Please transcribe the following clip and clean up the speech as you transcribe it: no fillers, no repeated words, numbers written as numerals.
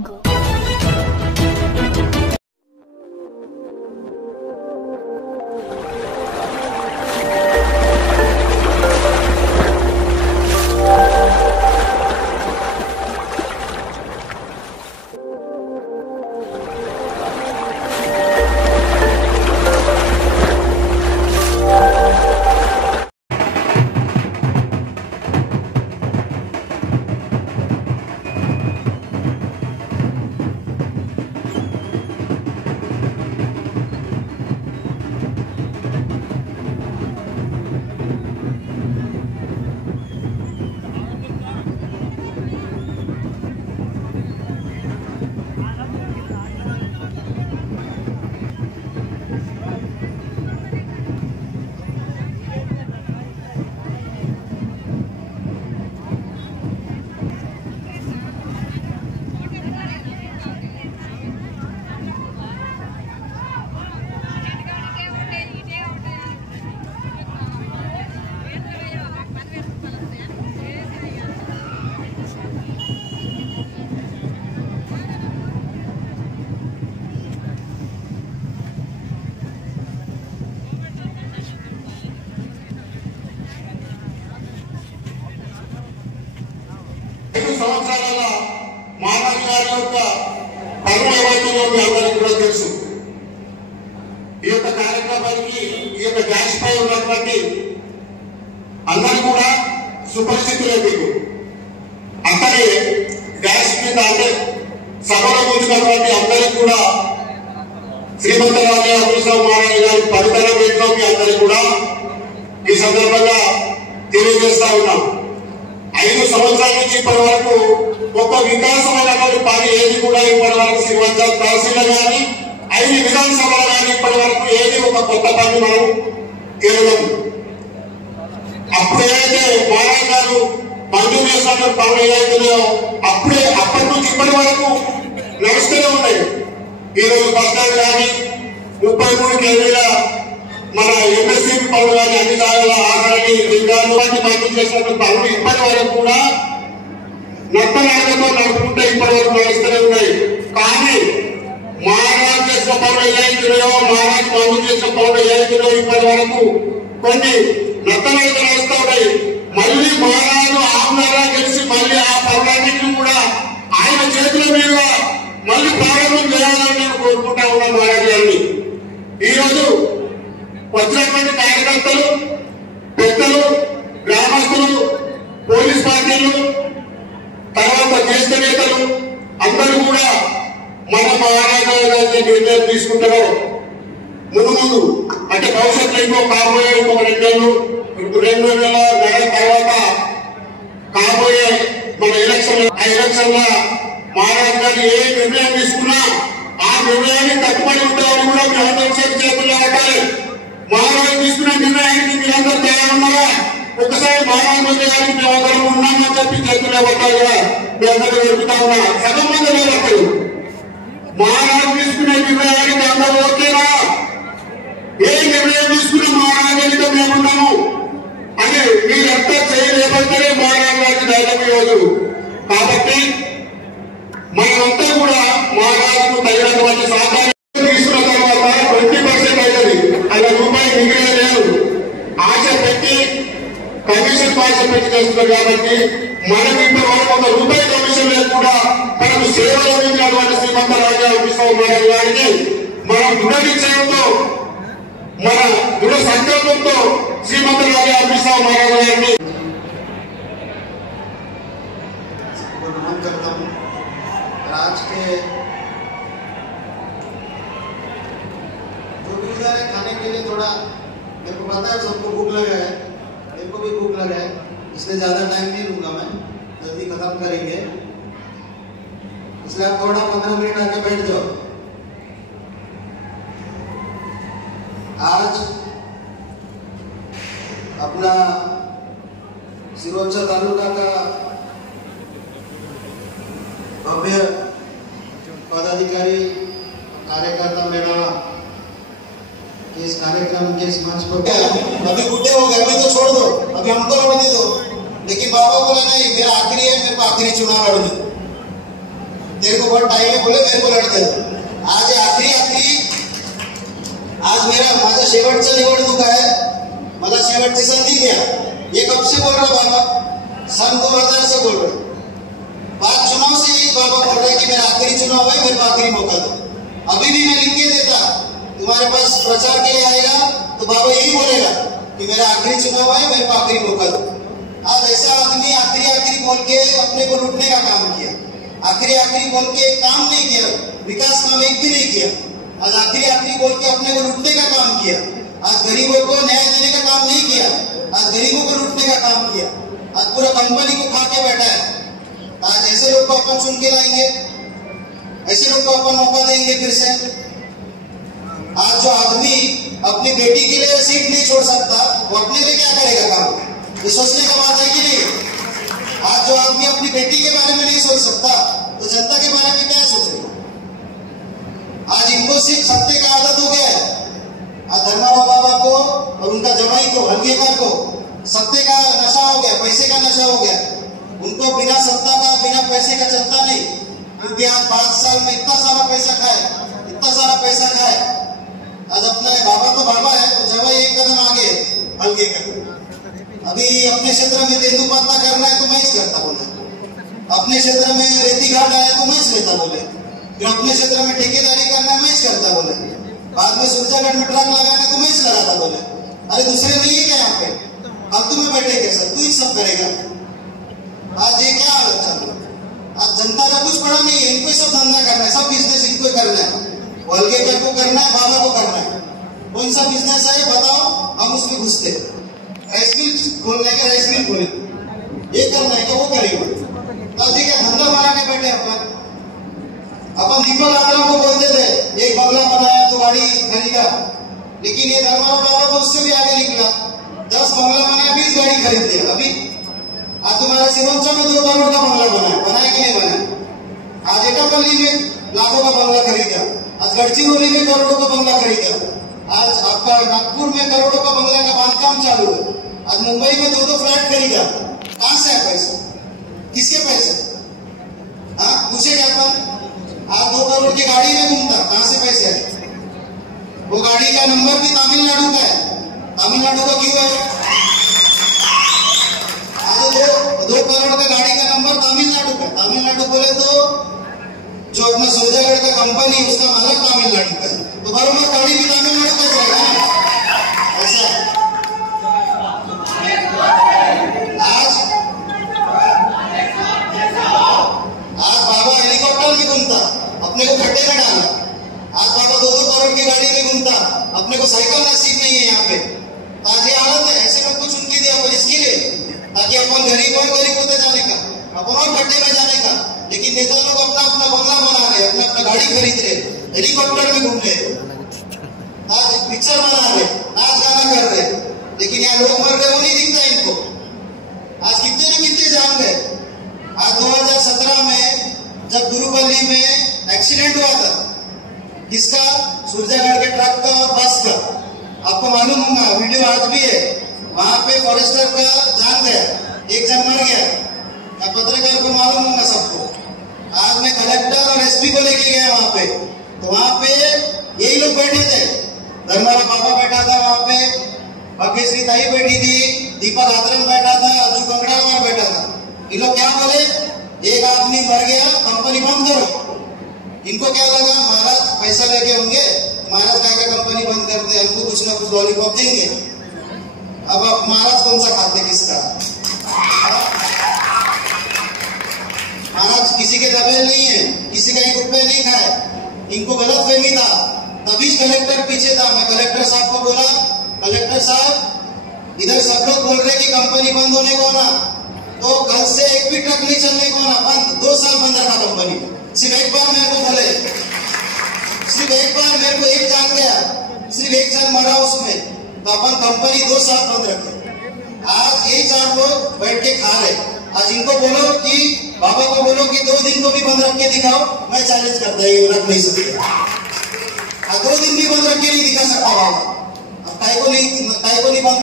Go. సంవత్సరాల మహారాజు గారి యొక్క పనులు ఏవైతున్నాయో మీ అందరికీ కూడా తెలుసు. ఈ యొక్క కార్యక్రమానికి ఈ యొక్క డాష్ పై ఉన్నటువంటి అందరూ కూడా సుపరిస్థితులే మీకు. అక్కడే డాష్ మీద అంటే సభలో కూర్చున్నటువంటి అందరికీ కూడా శ్రీమంతరాజు అభిషేక్ మహారాజు గారి పరితల వేదికలో మీ అందరికీ కూడా ఈ సందర్భంగా తెలియజేస్తా ఉన్నాం. 5 సంవత్సరాల నుంచి ఇప్పటి వరకు ఒక వికాసమైనటువంటి పని ఏది కూడా ఇప్పటి వరకు శ్రీమంతరాజు తహసీల్లో కానీ 5 విధానసభలు కానీ ఇప్పటి వరకు ఏది ఒక కొత్త పని మనం ఎరగము. అప్పుడేదైతే మహారాజు గారు మంజూరు చేసినటువంటి పనులు ఏదైతున్నాయో అప్పటి నుంచి ఇప్పటి వరకు నడుస్తూనే ఉన్నాయి. ఈరోజు బస్టాండ్ కానీ 33 కేవీల మన ఎంఎస్సీ పనులు కానీ అన్ని జాగాల ఆహారాన్ని లింగాలు మంజూరు చేసినటువంటి పనులు ఇప్పటి వరకు కూడా నత్తనాయకతో నడుపుకుంటే ఇప్పటి వరకు నడుస్తూనే ఉన్నాయి. కానీ మహారాజు చేసిన పనులు ఏదైతున్నాయో మహారాజు మంజూరు చేసిన పనులు ఏదైతున్నాయో ఇప్పటి వరకు కొన్ని నత్తనాయక నడుస్తూ ఉన్నాయి. మళ్ళీ మహారాజు ఆమ్నారా కలిసి మళ్ళీ ఆ పనులన్నింటినీ కూడా ఆయన చేతుల మీద మళ్ళీ ప్రారంభం చేయాలని నేను కోరుకుంటా ఉన్నాను మహారాజు గారిని. ఈరోజు వచ్చినటువంటి కార్యకర్తలు, పెద్దలు, గ్రామస్తులు, పోలీస్ పార్టీలు, తర్వాత జ్యేష్ఠ నేతలు అందరూ కూడా మన మహారాజు గారి నిర్ణయం తీసుకుంటారో ముందు అంటే భవిష్యత్తులో ఇంకొక 2 నెలల తర్వాత కాబోయే మన ఎలక్షన్ మహారాజు గారు ఏ నిర్ణయం తీసుకున్నా ఆ నిర్ణయాన్ని కట్టుబడి ఉంటామని కూడా మీ అందరూ చేతుల్లో పెట్టాలి. మహారాజు తీసుకునే నిర్ణయానికి మీరందరూ తయారున్నారా? ఒకసారి మహారాజు గారికి మేమందరం ఉన్నామని చెప్పి చేతుల్లో పెట్టాలి కదా. మీ అందరూ జరుపుతా ఉన్నా సగం మంది నిలబడతారు. మహారాజు తీసుకునే నిర్ణయానికి అందరూ ఓకేనా? ఏ నిర్ణయం తీసుకున్న మహారాజుతో మేమున్నాము అని మీరంతా చేయలేకపోతేనే మహారాజు గారికి ధైర్యం ఇవ్వదు. కాబట్టి మనమంతా కూడా మహారాజుకు తగినటువంటి సహకారం తీసుకున్న తర్వాత 20% అయ్యేది. అలా రూపాయి మిగిలిన లేదు. ఆశ పెట్టి కమిషన్ ఆశ పెట్టి చేస్తున్నారు. కాబట్టి మనం ఇప్పటి వరకు 1 రూపాయి కమిషన్ లేకుండా మనకు సేవలు అందించినటువంటి శ్రీమంతరాజు అభిషేక్ మహారాజు గారికి మనం దృఢ నిశ్చయంతో మన దృఢ సంకల్పంతో శ్రీమంతరాజు అభిషేక్ మహారాజు గారిని नमन करता हूँ। आज के जो भी उधर है खाने के लिए थोड़ा मेरे को पता है सबको भूख लगा है, मेरे को भी भूख लगा है, इसलिए ज़्यादा टाइम नहीं लूँगा, मैं जल्दी खत्म करेंगे, इसलिए आप थोड़ा 15 मिनट आके बैठ जाओ। आज अपना सिरोंचा तालुका का भव्य पदाधिकारी कार्यकर्ता मेरा इस कार्यक्रम के इस मंच पर अभी बुढ़े हो गए, अभी तो छोड़ दो, अभी हमको लड़ने दो, लेकिन बाबा बोला नहीं मेरा आखिरी है, मेरे को आखिरी चुनाव लड़ने दो। तेरे को बहुत टाइम है, बोले मेरे को लढते आज आखरी आज मेरा माझा शेवटचा निवडणूक आहे, मला शेवटची संधी द्या। ये कब से बोल रहा बाबा? सन 2000 से बोल रहे। 5 चुनाव से ही बाबा बोल रहे कि मेरा आखिरी चुनाव है, मेरे को आखिरी मौका दो। अभी भी मैं लिख के देता, तुम्हारे पास प्रचार के लिए आएगा तो बाबा यही बोलेगा कि मेरा आखिरी चुनाव है, मेरे को आखिरी मौका दो। आज ऐसा आदमी आखिरी बोल के अपने को लूटने का काम किया, आखिरी बोल के काम नहीं किया, विकास काम एक भी नहीं किया। आज आखिरी बोल के अपने को लूटने का काम किया। आज गरीबों को न्याय देने का काम नहीं किया, आज गरीबों को लूटने का काम किया। आज पूरा कंपनी को खा के बैठा है। आज ऐसे लोग को अपन चुन के लाएंगे, ऐसे लोग को अपन मौका देंगे फिर से। आज जो आदमी अपनी बेटी के लिए सीट नहीं छोड़ सकता, वो अपने लिए क्या करेगा काम? ये सोचने का बात है कि नहीं? आज जो आदमी अपनी बेटी के बारे में नहीं सोच सकता, तो जनता के बारे में क्या सोचेगा? आज इनको सिर्फ सत्ते का आदत हो गया है। आज धर्माराव बाबा को और उनका जमाई को, हल्गेकर को सत्ते का नशा हो गया, पैसे का नशा हो गया। उनको बिना सत्ता का, बिना पैसे का चलता नहीं। क्योंकि आज 5 साल में इतना सारा पैसा खाए। आज अपना बाबा तो बाबा है, तो जमाई एक कदम आगे हल्गेकर। अभी अपने क्षेत्र में तेंदुपत्ता करना है तो मैं ही करता बोले, अपने क्षेत्र में रेती घाट आया तो मैं ही लेता बोले, फिर अपने क्षेत्र में ठेकेदारी करना मैं ही करता बोले, बाद में सुरजागढ़ में ट्रक लगाना तो मैं ही लगाता बोले। अरे दूसरे नहीं है क्या यहाँ पे? फालतू में बैठे क्या सर? तू ही सब करेगा। आज ये क्या हालत चालू? आज जनता का कुछ पड़ा नहीं है, इनको ही सब धंधा करना है, सब बिजनेस इनको ही करना है। हल्गेकर को करना है, बाबा को करना है। कौन सा बिजनेस है बताओ, हम उसमें घुसते। राइस मिल खोलना है, राइस मिल खोले, ये करना है क्या? वो करेगा। तो ठीक है, धंधा बना के बैठे अपन दीपक आत्रा को बोलते थे एक बंगला बनाया तो गाड़ी खरीदा, लेकिन ये धर्माराव बाबा तो उससे भी आगे निकला। 10 बंगला बनाया, 20 गाड़ी खरीद लिया। अभी आज तुम्हारे सिरोंचा में 2 करोड़ का बंगला बनाया कि नहीं बनाया? आज एटापल्ली में लाखों का बंगला खरीदा, आज गढ़चिरौली में करोड़ों का बंगला खरीदा, आज आपका नागपुर में करोड़ों का बंगला का बांधकाम चालू है, आज मुंबई में 2 फ्लैट खरीदा। कहां से है पैसे? किसके पैसे? हाँ पूछेगा अपन। आज 2 करोड़ की गाड़ी में घूमता, कहां से पैसे है? वो गाड़ी का नंबर भी तमिलनाडु का है। तमिलनाडु का क्यों है? आज 2 करोड़ का गाड़ी का नंबर तमिलनाडु का। तमिलनाडु बोले तो जो अपना सुरजागढ़ का कंपनी, उसका मालिक तमिलनाडु का है, तो बराबर गाड़ी भी तमिलनाडु का चलेगा ना। ऐसा आज बाबा हेलीकॉप्टर में घूमता, अपने को खड्डे में डाला। आज बाबा 2-2 करोड़ की गाड़ी में घूमता, अपने को साइकिल नसीब नहीं है यहाँ पे। आज ये हालत है, ऐसे लोग को चुन के दिया अपन इसके लिए, ताकि अपन गरीब होते जाने का, अपन और खड्डे में जाने का। लेकिन नेता लोग अपना बंगला बना रहे, अपना गाड़ी खरीद रहे, हेलीकॉप्टर में घूम रहे, आज पिक्चर बना रहे, नाच गाना कर रहे, लेकिन यहाँ लोग मर रहे वो नहीं दिखता इनको। आज कितने न कितने जान गए। आज 2017 में जब गुरुपल्ली में एक्सीडेंट हुआ था, किसका? सुरजागढ़ के ट्रक का और बस का। आपको मालूम होगा, वीडियो आज भी है। वहां पे फॉरेस्टर का जान गया, एक जन मर गया। पत्रकार को मालूम होगा सबको। आज मैं कलेक्टर और एसपी को लेके गया वहां पे, तो वहां पे यही लोग बैठे थे। धर्माराव बाबा बैठा था वहां पे, भाग्यश्री ताई बैठी थी, दीपक आत्रा बैठा था, अर्जुन कंकड़ावार बैठा था। ये लोग क्या बोले? एक आदमी मर गया, कंपनी बंद करो। इनको क्या लगा, महाराज पैसा लेके होंगे, महाराज क्या कंपनी बंद करते हैं, हमको कुछ ना कुछ लॉलीपॉप देंगे। अब आप महाराज कौन सा खाते किसका? महाराज किसी के दबे नहीं है, किसी का 1 रुपया नहीं खाए। इनको गलत फहमी था, तभी कलेक्टर पीछे था। मैं कलेक्टर साहब को बोला, कलेक्टर साहब इधर सब लोग बोल रहे कि कंपनी बंद होने को ना, तो कल से एक भी ट्रक नहीं चलने को ना, बंद 2 साल बंद रखा कंपनी। सिर्फ एक बार मेरे को बोले, सिर्फ एक बार मेरे को एक जान गया, सिर्फ एक जन मरा उसमें, तो अपन कंपनी 2 साल बंद रखे। आज ये 4 लोग बैठ के खा रहे। आज इनको बोलो कि बाबा को बोलो कि 2 दिन को भी बंद रख के दिखाओ, मैं चैलेंज करता ये रख नहीं सकते। 2 दिन भी बंद रख के नहीं दिखा सकता बाबा। अब काय को नहीं बंद